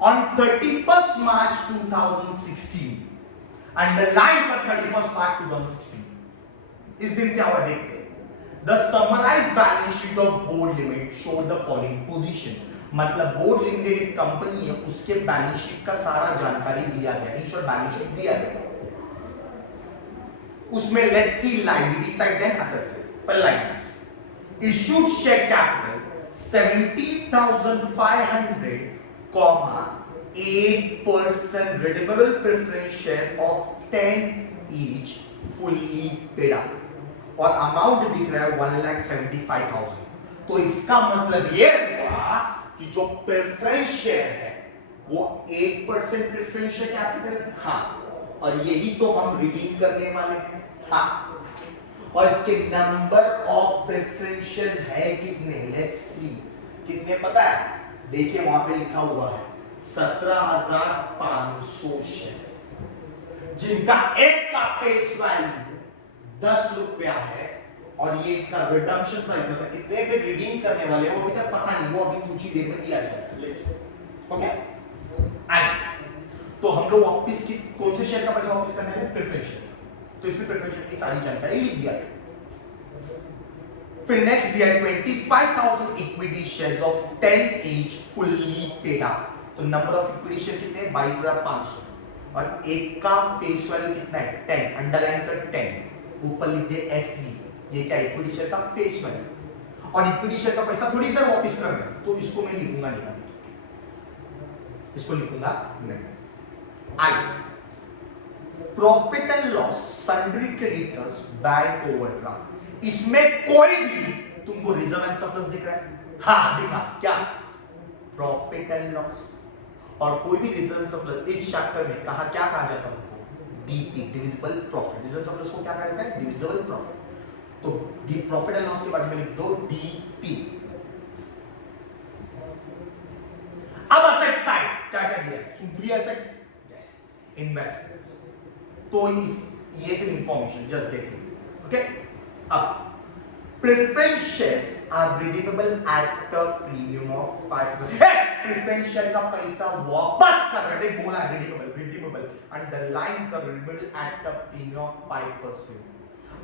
on 31st March 2016, underline कर 31st March 2016. इस दिन क्या हुआ देखते हैं. The summarized balance sheet of Board Limited showed the following position. मतलब बोर्ड लिमिटेड एक कंपनी है, उसके बैलेंस शीट का सारा जानकारी दिया गया, इन शॉर्ट बैलेंस शीट दिया गया. उसमें let's see liability side then asset side. पर liability issued share capital 70,500 comma 8% redeemable preference share of 10 each fully paid up और अमाउंट दिख रहा है 1,75,000. तो इसका मतलब ये हुआ कि जो प्रेफरेंस शेयर है वो 8% प्रेफरेंस शेयर कैपिटल है. हाँ, और यही तो हम रिडीम करने वाले हैं. हाँ, और इसके नंबर ऑफ प्रेफरेंस शेयर है कितने, लेट्स सी. कितने पता है, देखिए वहां पे लिखा हुआ है 17,500 शेयर्स, जिनका एक का फेस वैल्यू 10 रुपया है और ये इसका रिडम्पशन प्राइस मतलब कितने पे रिडीम करने वाले हैं वो अभी तक पता नहीं, वो अभी कुछ ही देर में दिया जाएगा. Let's okay. तो हम लोग वापस की कौन से शेयर का पैसा वापस करना है, प्रेफरेंस शेयर. तो इसमें प्रेफरेंस शेयर की सारी जानकारी लिख दिया गया. फिर नेक्स्ट दिया 25,000 equity shares of 10 each fully paid up. तो नंबर ऑफ इक्विटी शेयर कितने, 22,500 और एक का फेस वैल्यू कितना है 10, अंडरलाइन कर 10, ऊपर लिख दे एफवी. ये क्या, इक्विटी शेयर का फेस वैल्यू. और इक्विटी शेयर का पैसा थोड़ी इधर वापस करना है, तो इसको मैं लिखूंगा नहीं, इसको लिखूंगा नहीं. I profit and loss sundry creditors bank overdraft. इसमें कोई भी तुमको रिजर्व एंड सरप्लस दिख रहा है? हाँ दिखा. क्या, प्रॉफिट एंड लॉस. और कोई भी रिजर्व एंड सरप्लस इस चैप्टर में कहा क्या कहा जाता है उनको, DP, divisible profit. Reserve surplus को क्या कहा जाता है, डिविजिबल प्रॉफिट. तो डी प्रॉफिट एंड लॉस के बारे में लिख दो डीपी. अब असेट साइड क्या क्या दिया, सुपरी एसेट्स, यस, इन्वेस्टमेंट्स. तो इस ये सब इंफॉर्मेशन जस्ट देख लीजिए. ओके. अब preference shares are redeemable at the premium of 5%. Preference share का पैसा वापस कर रहे हैं, बोला रिडीमेबल अंडरलाइन कर redeemable at the premium of 5%.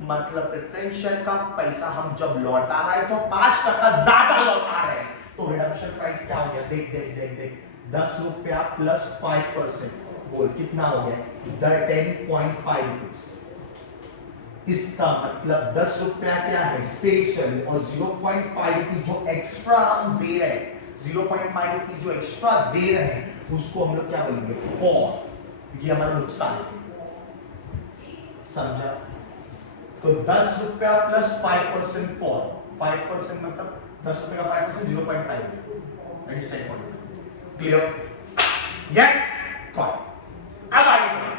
मतलब प्रेफरेंस शेयर का पैसा हम जब लौटा रहे हैं तो 5% ज्यादा लौटा रहे हैं. तो रिडम्पशन प्राइस क्या हो गया, देख देख देख देख 10 रुपया प्लस 5%, बोल कितना हो गया, 10.5 रुपीज. इसका मतलब 10 रुपया क्या है फेस वैल्यू और 0.5 रुपी जो एक्स्ट्रा हम दे रहे हैं, 0.5 रुपी जो एक्स्ट्रा दे रहे हैं उसको हम लोग क्या बोलेंगे, और ये हमारा नुकसान है. समझा? तो 10 रुपया प्लस 5% पर 5% मतलब 10 रुपये का 5% 0.5 that is 10.5. Clear? Yes. Call. अब आगे बढ़ो.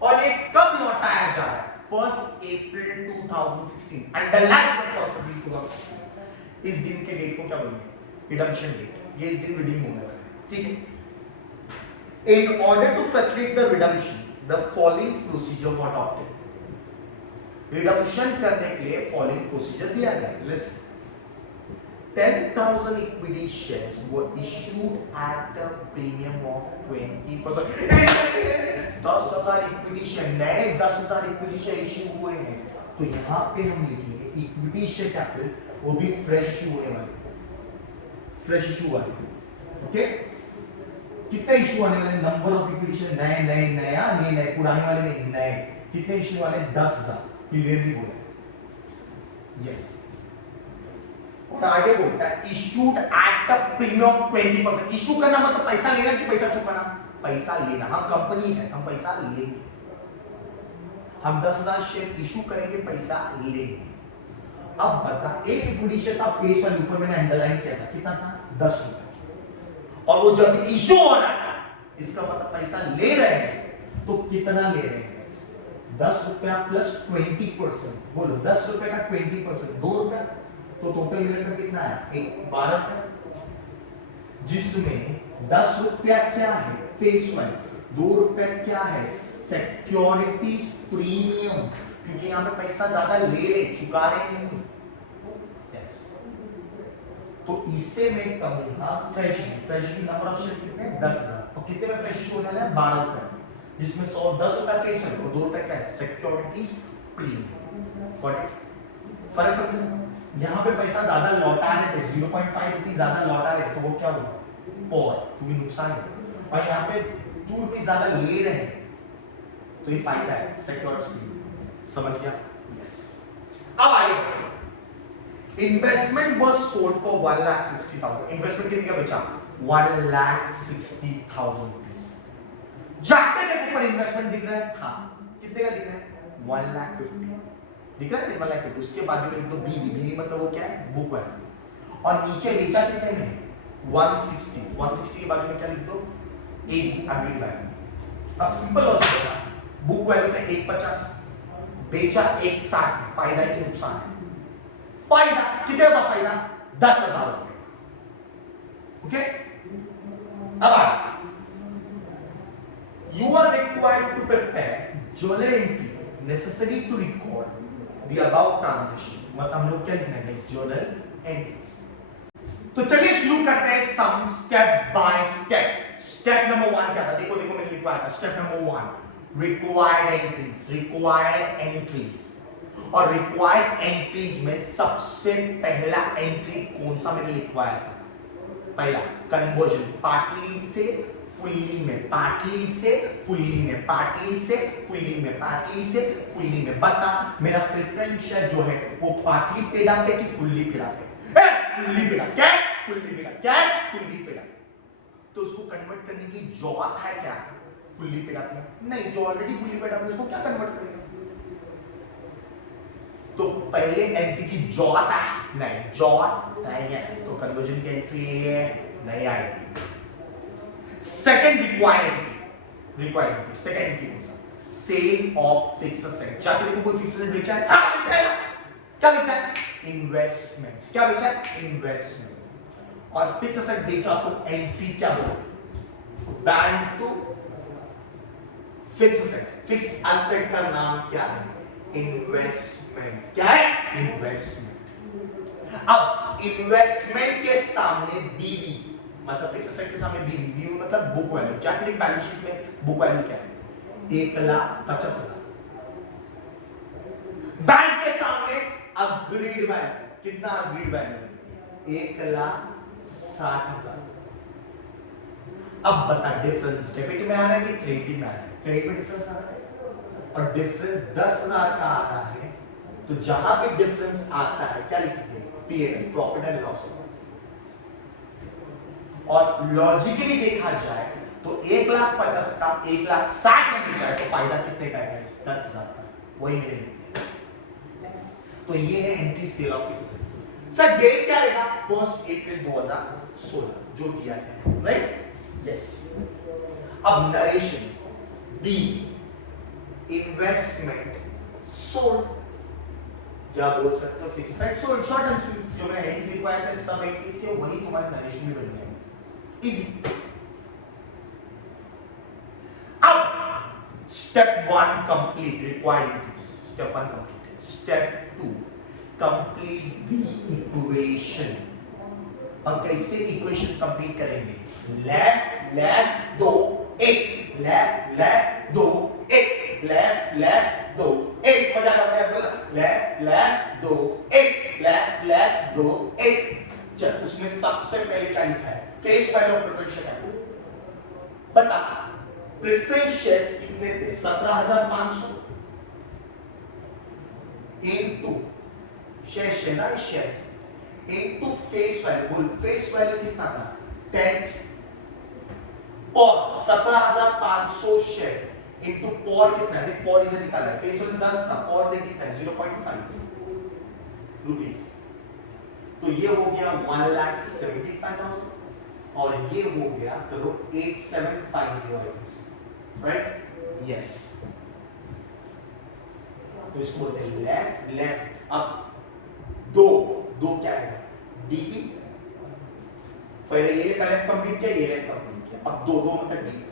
और ये कब लौटाया जा रहा है, 1 अप्रैल 2016. अंडरलाइन कर 1 अप्रैल 2016. इस दिन के डेट को क्या बोलेंगे, रिडम्पशन डेट. ये इस दिन रिडीम होने वाला है. ठीक है. In order to facilitate the redemption the following procedure were adopted. Redemption करने के लिए फॉलोइंग प्रोसीजर दिया गया. Let's 10,000 equity shares were issued at a premium of 20%. 10,000 equity share, नए 10,000 इक्विटी शेयर इश्यू हुए हैं. तो यहां पे हम लिखेंगे इक्विटी शेयर कैपिटल, वो भी फ्रेश इश्यू होने वाले, फ्रेश इश्यू वाले. ओके. कितने इश्यू आने वाले, नंबर ऑफ इक्विटी शेयर नए नए नया नहीं नए पुराने वाले नहीं नए. कितने इश्यू वाले, 10,000. क्लियरली बोला. यस. और आगे बोलता है issued at the premium of 20%. Issue करना मतलब पैसा लेना कि पैसा चुकाना, पैसा लेना. हम कंपनी है, हम पैसा लेंगे. हम 10,000 शेयर इश्यू करेंगे, पैसा लेंगे. अब बता, एक इक्विटी शेयर का फेस वैल्यू ऊपर मैंने अंडरलाइन किया था, कितना था, 10 रुपए. और वो जब इश्यू हो रहा है इसका मतलब पैसा ले रहे हैं. तो कितना ले रहे हैं, 10 रुपया प्लस 20%. बोलो 10 रुपए का 20% 2 रुपया. तो टोटल मिलकर कितना है, 12 रुपया. जिसमें 10 रुपया क्या है फेस वैल्यू, 2 रुपया क्या है सिक्योरिटीज प्रीमियम, क्योंकि यहां पे पैसा ज्यादा ले रहे, चुका रहे नहीं. यस. तो इससे मैं कहूंगा फ्रेश नंबर ऑफ शेयर्स कितने हैं 10,000 और कितने में फ्रेश इशू होने वाला है 12 रुपए जिसमें 10 रुपए फेस वैल्यू और 2 रुपए का सिक्योरिटीज प्रीमियम गॉट इट फर्क समझे यहाँ पे पैसा ज्यादा लौटा रहे थे 0.5 रुपीस ज्यादा लौटा रहे तो वो क्या हुआ पॉर क्योंकि नुकसान है और यहाँ पे 2 रुपीस ज्यादा ले रहे हैं तो ये फायदा है सिक्योर्ड प्रीमियम समझ गया यस अब आगे investment was sold for 1,60,000 investment कितने का बचा 1,60,000 रुपीस जाते देखो पर इन्वेस्टमेंट दिख रहा है हाँ कितने का दिख रहा है 1,50,000 दिख रहा है 1,50,000 उसके बाजू में तो बीवी मतलब वो क्या है बुक वैल्यू और नीचे बेचा कितने में 160 के बाजू में क्या लिख दो एबी अग्रीड वैल्यू अब सिंपल लॉजिक है बुक वैल्यू में 150 बेचा 160 फायदा है कि नुकसान है फायदा कितने का फायदा 10,000 रुपए ओके अब आगे you are required to prepare journal entry necessary to record the above transaction मतलब हम लोग क्या लिखना है journal entries तो चलिए शुरू करते हैं sum step by step step number 1 क्या था देखो मैंने लिखवाया था स्टेप नंबर 1 रिक्वायर्ड एंट्रीज और रिक्वायर्ड एंट्रीज में सबसे पहला एंट्री कौन सा मैंने लिखवाया था पहला कन्वर्जन पार्टली से फुल्ली में पार्टली से फुल्ली में पार्टली से फुल्ली में पार्टली से फुल्ली में बता मेरा प्रेफरेंस जो है वो पार्टली पेड अप है कि फुल्ली पेड अप है फुल्ली पेड अप क्या फुल्ली पेड अप तो उसको कन्वर्ट करने की जरूरत है क्या फुल्ली पेड अप में नहीं जो ऑलरेडी फुल्ली पेड अप है उसको क्या कन्वर्ट करेगा तो पहले एंट्री की जरूरत है नहीं है तो कन्वर्जन की एंट्री नहीं आएगी second required entry second entry कौन सा सेल ऑफ फिक्स्ड एसेट जाके देखो कोई फिक्स्ड एसेट बेचा है क्या बेचा है इन्वेस्टमेंट्स क्या बेचा है इन्वेस्टमेंट और फिक्स्ड एसेट बेचा तो एंट्री क्या बोलो बैंक टू फिक्स्ड एसेट का नाम क्या है इन्वेस्टमेंट क्या है इन्वेस्टमेंट अब इन्वेस्टमेंट के सामने बीवी मतलब फिक्स एसेट के सामने बीवी मतलब बुक वैल्यू जाके देख बैलेंस शीट में बुक वैल्यू क्या है 1,50,000 बैंक के सामने अग्रीड वैल्यू कितना अग्रीड वैल्यू 1,60,000 अब बता डिफरेंस डेबिट में आ रहा है कि क्रेडिट में आ रहा है क्रेडिट में डिफरेंस आ रहा है और डिफरेंस 10,000 का आता है तो जहां पे डिफरेंस आता है क्या लिखेंगे पीएनएल प्रॉफिट एंड लॉस और लॉजिकली देखा जाए तो 1,50,000 का 1,60,000 में बेचा है तो फायदा कितने का है 10,000 का वही मैंने लिख दिया तो ये है entry sale of fixed sir date क्या रहेगा 1 अप्रैल 2016 जो दिया है राइट यस अब नरेशन बी इन्वेस्टमेंट सोल्ड या बोल सकते हो fixed side sold short and sweet जो मैंने हेडिंग्स लिखवाए थे सब एंट्रीज के वही तुम्हारे नरेशन में बन जाएंगे इजी अब step 1 complete required entries step 1 complete step 2 complete the equation और कैसे इक्वेशन कंप्लीट करेंगे left left 2 1 left left 2 1 left left 2 1 मजा कर रहे हैं लेफ्ट लेफ्ट 2 1 लेफ्ट लेफ्ट 2 1 चल उसमें सबसे पहले क्या लिखा है face value of preference share बता प्रेफरेंस शेयर्स कितने थे 17,500 into shares into face value बोल फेस वैल्यू कितना था 10 और 17,500 शेयर इनटू पॉर कितना है देख पॉर इधर निकाला है फेस वैल्यू 10 था पॉर देख कितना है 0.5 रुपीस तो ये हो गया 1,75,000 और ये हो गया करो 8,750 राइट यस तो इसको बोलते हैं लेफ्ट लेफ्ट अब दो क्या है डीपी पहले ये लेफ्ट कंप्लीट किया ये लेफ्ट कंप्लीट किया अब दो मतलब डीपी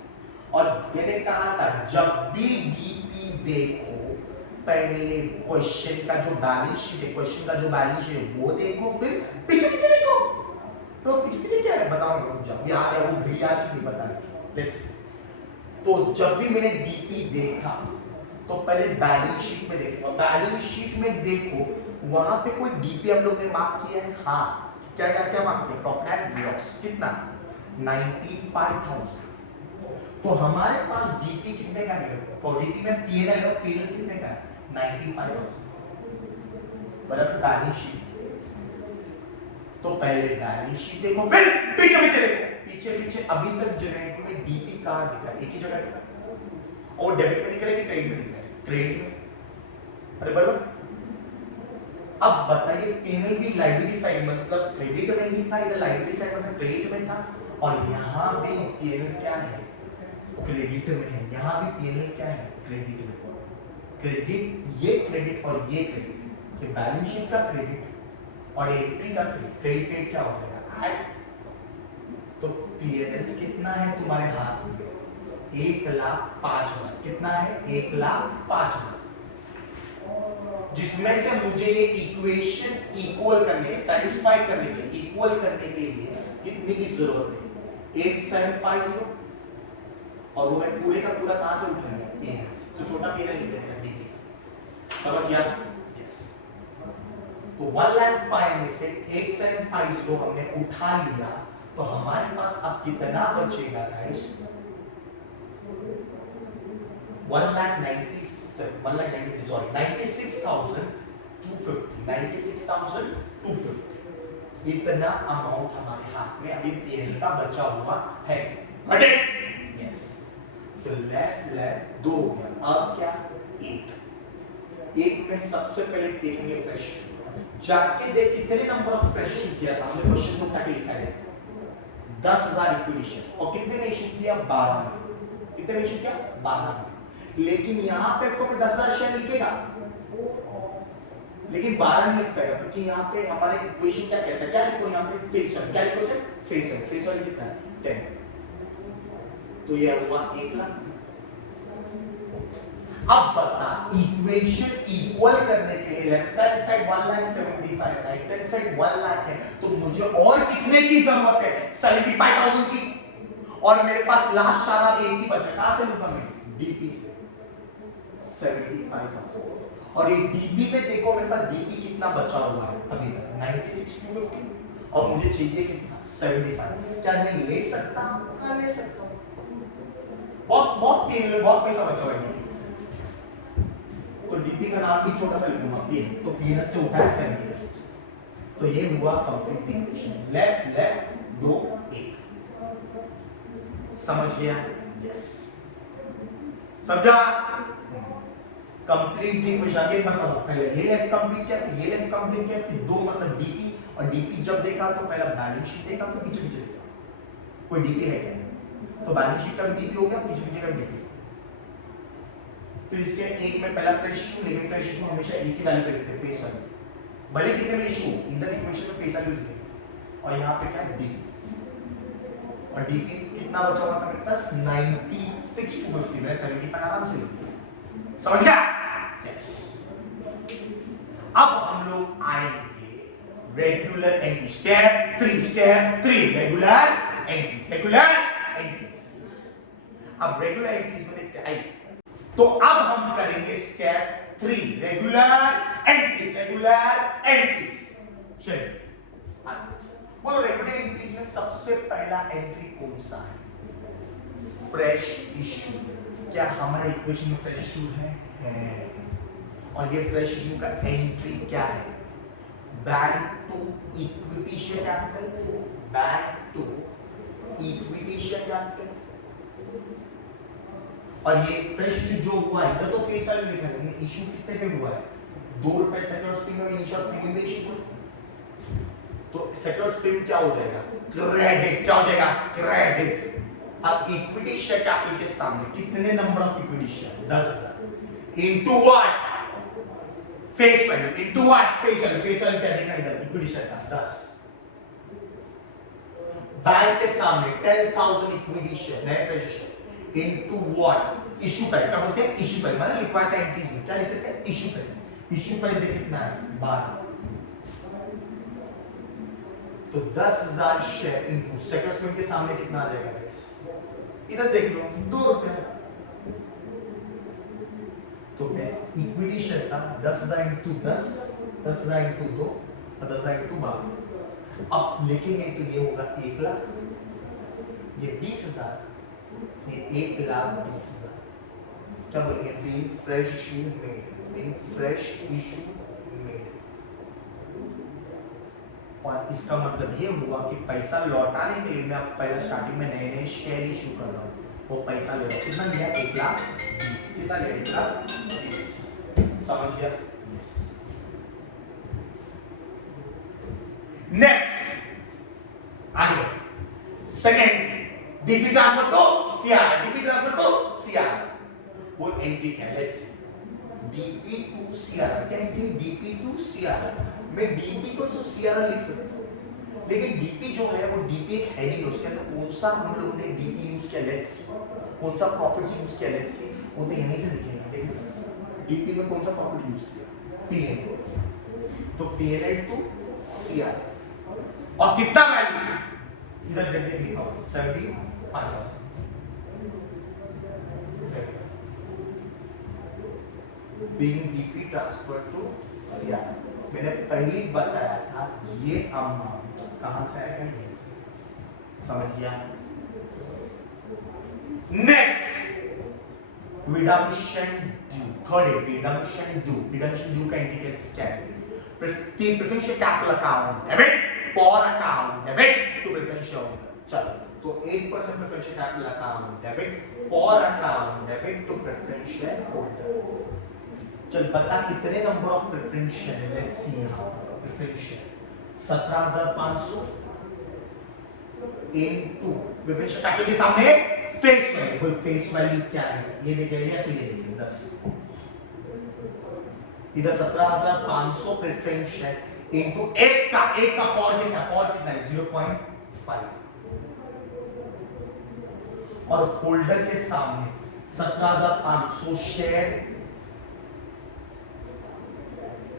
और मैंने कहा था जब भी डीपी देखो पहले क्वेश्चन का जो बैलेंस शीट है क्वेश्चन का जो बैलेंस शीट है वो देखो फिर पीछे देखो तो पीछे पीछे क्या है बताऊंगा, रुक जाओ, याद है वो घड़ी आ चुकी बता रही। लेट्स तो जब भी मैंने डीपी देखा तो पहले बैलेंस शीट में देखा, बैलेंस शीट में देखो वहां पे कोई डीपी हम लोग ने मार्क किया है, हाँ क्या क्या क्या मार्क किया, प्रॉफिट एंड लॉस कितना 95,000। तो हमारे पास डीपी कितने का है, तो डीपी में पीएनएल और पीएनएल कितने का है 95,000 बराबर बैलेंस शीट। तो पहले बैलेंस शीट देखो फिर पीछे पीछे देखो, पीछे पीछे अभी तक जनरेट में डीपी कहां दिखा है, एक ही जगह दिखा है, और डेबिट में दिख रहा है कि क्रेडिट में दिख रहा है, क्रेडिट में, अरे बराबर। अब बताइए पीएनएल भी लाइबिलिटी साइड मतलब क्रेडिट में ही था, इधर लाइबिलिटी साइड मतलब क्रेडिट में था, और यहां पे पीएनएल क्या है क्रेडिट में है, यहां भी पीएनएल क्या है क्रेडिट में, क्रेडिट ये क्रेडिट और ये क्रेडिट, ये बैलेंस शीट का क्रेडिट और एंट्री का क्रेडिट, क्रेडिट क्या हो जाएगा ऐड। तो पीएनएल कितना है तुम्हारे हाथ में 1,05,000, कितना है 1,05,000, जिसमें से मुझे ये इक्वेशन इक्वल करने सेटिस्फाई करने के लिए इक्वल करने के लिए कितने की जरूरत है 8750, और वो है पूरे का पूरा कहां से उठाएंगे पीएनएल से, तो छोटा पीएनएल लिख देंगे डीपी, समझ गया, यस। तो 1,05,000 में से 8750 को हमने उठा लिया, तो हमारे पास अब कितना बचेगा गाइस 96,250 इतना अमाउंट हमारे हाथ में अभी पीएनएल का बचा हुआ है, यस। तो लेफ्ट लेफ्ट दो हो गया, अब क्या एक में सबसे पहले देखेंगे फ्रेश, जाके देख कितने नंबर ऑफ फ्रेश इशू किया था हमने, क्वेश्चन उठा के लिखा है 10,000 इक्विटी, और कितने में इशू किया 12 में, कितने में इशू किया 12 में, लेकिन यहां पे तो 10,000 शेयर लिखेगा लेकिन 12 नहीं लिख पाएगा, क्योंकि यहां पे हमारे इक्वेशन क्या कहता है, क्या लिखो यहां पे फेस वैल्यू, क्या लिखो सिर्फ फेस वैल्यू कितना है 10, तो ये हुआ 1 लाख। अब बता इक्वेशन इक्वल करने के लिए left hand side 1,75,000 right hand side 1 lakh है, तो मुझे और कितने की जरूरत है 75,000 की, और मेरे पास लास्ट सारा भी एक ही बचा, कहां से लूंगा मैं डीपी से 75,000, और ये डीपी में देखो मेरे पास डीपी कितना बचा हुआ है अभी तक 96,250, और मुझे चाहिए कितना 75, क्या मैं ले सकता हूं, हाँ ले सकता हूं, बहुत पैसा बचा हुआ है। तो डीपी का नाम भी छोटा सा लिख दूंगा पी, तो पीएनएल से उठा 70, तो ये हुआ कंप्लीट इक्वेशन, लेफ्ट लेफ्ट 2 1, समझ गया, यस समझा, कंप्लीट इक्वेशन आगे मतलब पहले ये लेफ्ट कंप्लीट किया, फिर ये लेफ्ट कंप्लीट किया, फिर 2 मतलब डीपी, और डीपी जब देखा तो पहला बैलेंस शीट देखा, फिर पीछे पीछे देखा कोई डीपी है क्या, तो बैलेंस शीट का डीपी हो गया, पीछे पीछे का डीपी, फिर इसके एक में पहला फ्रेश इशू, लेकिन फ्रेश इशू हमेशा एक ही वैल्यू पे लिखते हैं फेस वैल्यू, भले कितने में इशू इधर इक्वेशन में फेस वैल्यू लिखते हैं, और यहां पे क्या डीपी, और डीपी कितना बचा हुआ था मेरे पास 96,250 में 75 आराम से लिख दिया, समझ गया, यस। अब हम लोग आएंगे regular entry, step 3 regular entries, अब रेगुलर एंट्रीज में देखते हैं, तो अब हम करेंगे स्टेप 3 रेगुलर एंट्रीज, चलिए बोलो रेगुलर एंट्रीज में सबसे पहला एंट्री कौन सा है, फ्रेश इशू, क्या हमारे इक्वेशन में फ्रेश इशू है, और ये फ्रेश इशू का एंट्री क्या है, bank to equity share capital, bank to equity share capital, और ये फ्रेश इशू जो हुआ है इधर तो फेस वैल्यू लिखा है, लेकिन इशू कितने पे हुआ है 2 रुपए सेक्योर्ड प्रीमियम में इनिशियल प्रीमियम पे इशू, तो सेक्योर्ड प्रीमियम क्या हो जाएगा क्रेडिट, क्या हो जाएगा क्रेडिट। अब इक्विटी शेयर कैपिटल के सामने कितने number of equity share 10,000 into what face value, into what face value क्या देखा इधर इक्विटी शेयर का 10, बैंक के सामने 10,000 इक्विटी शेयर नए fresh share into what issue price, क्या बोलते हैं इशू प्राइस, मैंने लिखवाया था एंट्रीज में, क्या लिखते थे इशू प्राइस, इशू प्राइस देख कितना है 12, तो 10,000 शेयर इनटू सेकंड के सामने कितना आ जाएगा गाइस? इधर देख लो, 2 रुपया। तो गाइस इक्विटी शेयर था 10,000 इंटू 10, 10,000 इंटू 2 और 10,000 इंटू 12। अब लिखेंगे तो ये होगा 1 लाख, ये 20,000, ये 1,20,000। क्या बोलेंगे? Being fresh issue made, being fresh issue made. और इसका मतलब ये हुआ कि पैसा लौटाने के लिए मैं अब पहले स्टार्टिंग में नए नए शेयर इशू कर रहा हूँ, वो पैसा ले रहा हूँ। कितना लिया? 1,20,000। कितना लिया? 1,20,000। समझ गया? यस। नेक्स्ट आगे second, DP transfer to CR, DP transfer to CR. वो एंट्री क्या है? Let's see. DP to CR, क्या एंट्री? DP to CR. मैं डीपी को तो सीआर लिख सकता हूं, लेकिन डीपी जो है वो डीपी एक हेडिंग है, उसके अंदर कौन सा हम लोग ने डीपी यूज किया, लेट्स सी। कौन सा प्रॉफिट यूज किया, लेट्स सी। वो तो यहीं से दिखेगा। देखो डीपी में कौन सा प्रॉफिट यूज किया? पीएनएल। तो पीएनएल टू सीआर। और कितना वैल्यू? इधर देख देख लिखा हुआ 75,000। Being DP transfer to CR. मैंने पहले बताया था ये अमाउंट कहां से आएगा? यहीं से। समझ गया? Next redemption due. थर्ड है रिडम्पशन ड्यू। रिडम्पशन ड्यू का इंडिकेटर क्या है? Preferential capital account debit for account debit to preferential holder. चलो तो 8% preferential capital account debit for account debit to preferential holder. चल बता कितने नंबर ऑफ प्रेफरेंशियल है? Let's see. यहां प्रेफरेंशियल 17,500 इनटू प्रेफरेंशियल कैपिटल के सामने फेस वैल्यू। कोई फेस वैल्यू क्या है? ये देखिए या तो ये देखिए 10। इधर 17,500 प्रेफरेंशियल इनटू एक का पावर कितना? पावर कितना है? 0.5। और होल्डर के सामने 17,500 शेयर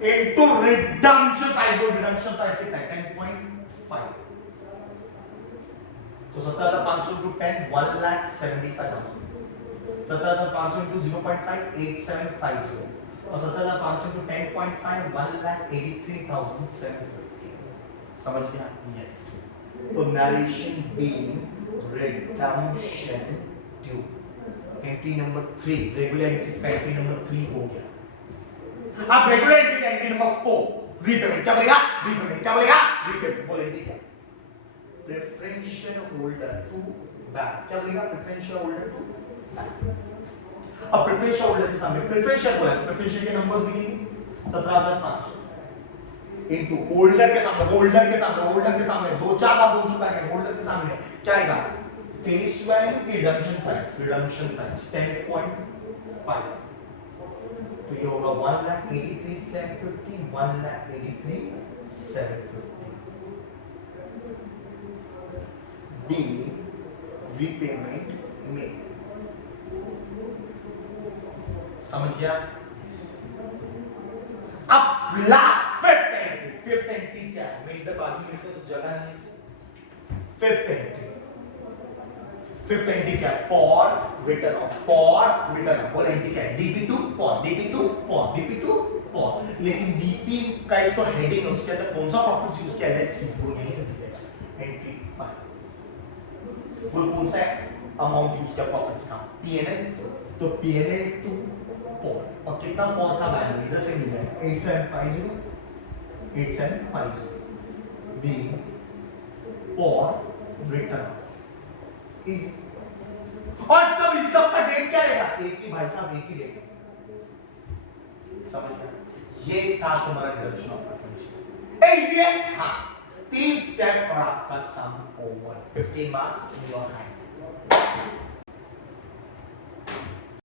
इनटू रिडम्पशन प्राइस। वो रिडम्पशन प्राइस कितना है? 10.5। तो 17,500 इंटू 10 1,75,000। 17,500 इंटू 0.5 8750। और 17,500 इंटू 10.5 1,83,750। समझ गया? यस। तो narration being redemption due. Entry number 3 regular entries का एंट्री नंबर 3 हो गया। अब रेगुलर एंट्री का एंट्री नंबर 4 रीपेमेंट। क्या बोलेगा? रीपेमेंट। क्या बोलेगा? रीपेमेंट। बोल एंट्री क्या? Preferential holder to bank. क्या बोलेगा? Preferential holder to bank. अब प्रेफरेंशियल होल्डर के सामने प्रेफरेंशियल बोला तो प्रेफरेंशियल के नंबर्स लिखेंगे 17,500 इनटू होल्डर के सामने, होल्डर के सामने, होल्डर के सामने 2-4 बार बोल चुका है। होल्डर के सामने क्या आएगा? फेस वैल्यू की रिडम्पशन प्राइस, रिडम्पशन प्राइस 10.5। तो ये होगा 1,83,750, 1,83,750 बी रीपेमेंट में। समझ गया? yes. अब लास्ट फिफ्थ एंट्री क्या है? मैं इधर बाजू में लिखता तो जगह नहीं है। फिफ्थ एंट्री क्या है? For return of. For return of. बोल एंट्री क्या है? DP2 for, DP2 for, DP2 for. लेकिन DP का इसको हेडिंग है, उसके अंदर कौन सा प्रॉफिट यूज किया? Let's see. वो यहीं से दिखेगा। एंट्री 5 वो कौन सा अमाउंट यूज किया प्रॉफिट्स का? पीएनएल। तो पीएनएल टू फॉर। और कितना फॉर का वैल्यू? इधर से मिल जाएगा 8750 बी फॉर रिटर्न। और सब इस सब का डेट क्या रहेगा? एक ही भाई साहब, एक ही डेट। समझ गया? ये था तुम्हारा डिडक्शन ऑफ प्रेफरेंशियल। इजी है? हाँ। 3 स्टेप और आपका sum over. 15 marks in your hand.